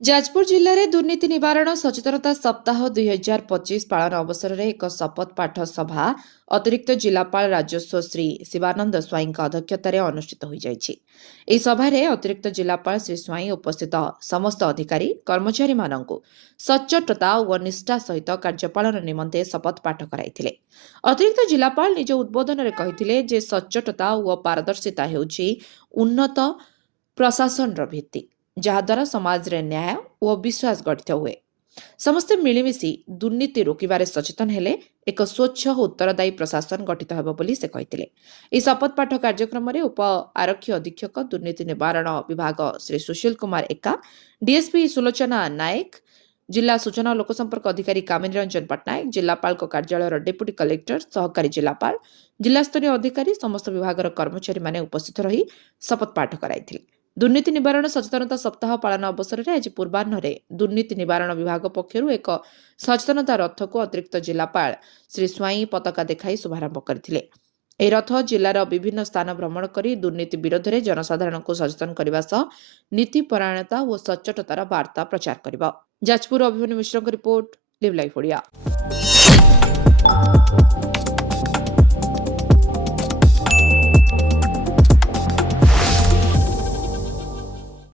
ଯାଜପୁର ଜିଲ୍ଲାରେ ଦୁର୍ନୀତି ନିବାରଣ ସଚେତନତା ସପ୍ତାହ 2025 ପାଳନ ଅବସରରେ ଏକ ଶପଥ ପାଠ ସଭା ଅତିରିକ୍ତ ଜିଲ୍ଲାପାଳ ରାଜସ୍ୱ ଶ୍ରୀ ଶିବାନନ୍ଦ ସ୍ୱାଇଁଙ୍କ ଅଧ୍ୟକ୍ଷତାରେ ଅନୁଷ୍ଠିତ ହୋଇଯାଇଛି। ଏହି ସଭାରେ ଅତିରିକ୍ତ ଜିଲ୍ଲାପାଳ ଶ୍ରୀ ସ୍ୱାଇଁ ଉପସ୍ଥିତ ସମସ୍ତ ଅଧିକାରୀ କର୍ମଚାରୀମାନଙ୍କୁ ସଚ୍ଚୋଟତା ଓ ନିଷ୍ଠା ସହିତ କାର୍ଯ୍ୟପାଳନ ନିମନ୍ତେ ଶପଥ ପାଠ କରାଇଥିଲେ। ଅତିରିକ୍ତ ଜିଲ୍ଲାପାଳ ନିଜ ଉଦ୍ବୋଧନରେ କହିଥିଲେ ଯେ ସଚ୍ଚୋଟତା ଓ ପାରଦର୍ଶିତା ହେଉଛି ଉନ୍ନତ ପ୍ରଶାସନର ଭିତ୍ତି, ଯାହାଦ୍ୱାରା ସମାଜରେ ନ୍ୟାୟ ଓ ବିଶ୍ୱାସ ଗଠିତ ହୁଏ। ସମସ୍ତେ ମିଳିମିଶି ଦୁର୍ନୀତି ରୋକିବାରେ ସଚେତନ ହେଲେ ଏକ ସ୍ୱଚ୍ଛ ଓ ଉତ୍ତରଦାୟୀ ପ୍ରଶାସନ ଗଠିତ ହେବ ବୋଲି ସେ କହିଥିଲେ। ଏହି ଶପଥ ପାଠ କାର୍ଯ୍ୟକ୍ରମରେ ଉପ ଆରକ୍ଷୀ ଅଧୀକ୍ଷକ ଦୁର୍ନୀତି ନିବାରଣ ବିଭାଗ ଶ୍ରୀ ସୁଶୀଲ କୁମାର ଏକା, ଡିଏସ୍ପି ସୁଲୋଚନା ନାୟକ, ଜିଲ୍ଲା ସୂଚନା ଓ ଲୋକସମ୍ପର୍କ ଅଧିକାରୀ କାମିନୀ ରଞ୍ଜନ ପଟ୍ଟନାୟକ, ଜିଲ୍ଲାପାଳଙ୍କ କାର୍ଯ୍ୟାଳୟର ଡେପୁଟି କଲେକ୍ଟର, ସହକାରୀ ଜିଲ୍ଲାପାଳ, ଜିଲ୍ଲାସ୍ତରୀୟ ଅଧିକାରୀ, ସମସ୍ତ ବିଭାଗର କର୍ମଚାରୀମାନେ ଉପସ୍ଥିତ ରହି ଶପଥ ପାଠ କରାଇଥିଲେ। ଦୁର୍ନୀତି ନିବାରଣ ସଚେତନତା ସପ୍ତାହ ପାଳନ ଅବସରରେ ଆଜି ପୂର୍ବାହ୍ନରେ ଦୁର୍ନୀତି ନିବାରଣ ବିଭାଗ ପକ୍ଷରୁ ଏକ ସଚେତନତା ରଥକୁ ଅତିରିକ୍ତ ଜିଲ୍ଲାପାଳ ଶ୍ରୀ ସ୍ୱାଇଁ ପତାକା ଦେଖାଇ ଶୁଭାରମ୍ଭ କରିଥିଲେ। ଏହି ରଥ ଜିଲ୍ଲାର ବିଭିନ୍ନ ସ୍ଥାନ ଭ୍ରମଣ କରି ଦୁର୍ନୀତି ବିରୋଧରେ ଜନସାଧାରଣଙ୍କୁ ସଚେତନ କରିବା ସହ ନୀତିପରାୟଣତା ଓ ସଚ୍ଚୋଟତାର ବାର୍ତ୍ତା ପ୍ରଚାର କରିବ। ଯାଜପୁର ଅଭିମନ୍ୟୁ ମିଶ୍ରଙ୍କ ରିପୋର୍ଟ, ଲିଭ୍ ଲାଇଭ୍ ଓଡ଼ିଆ।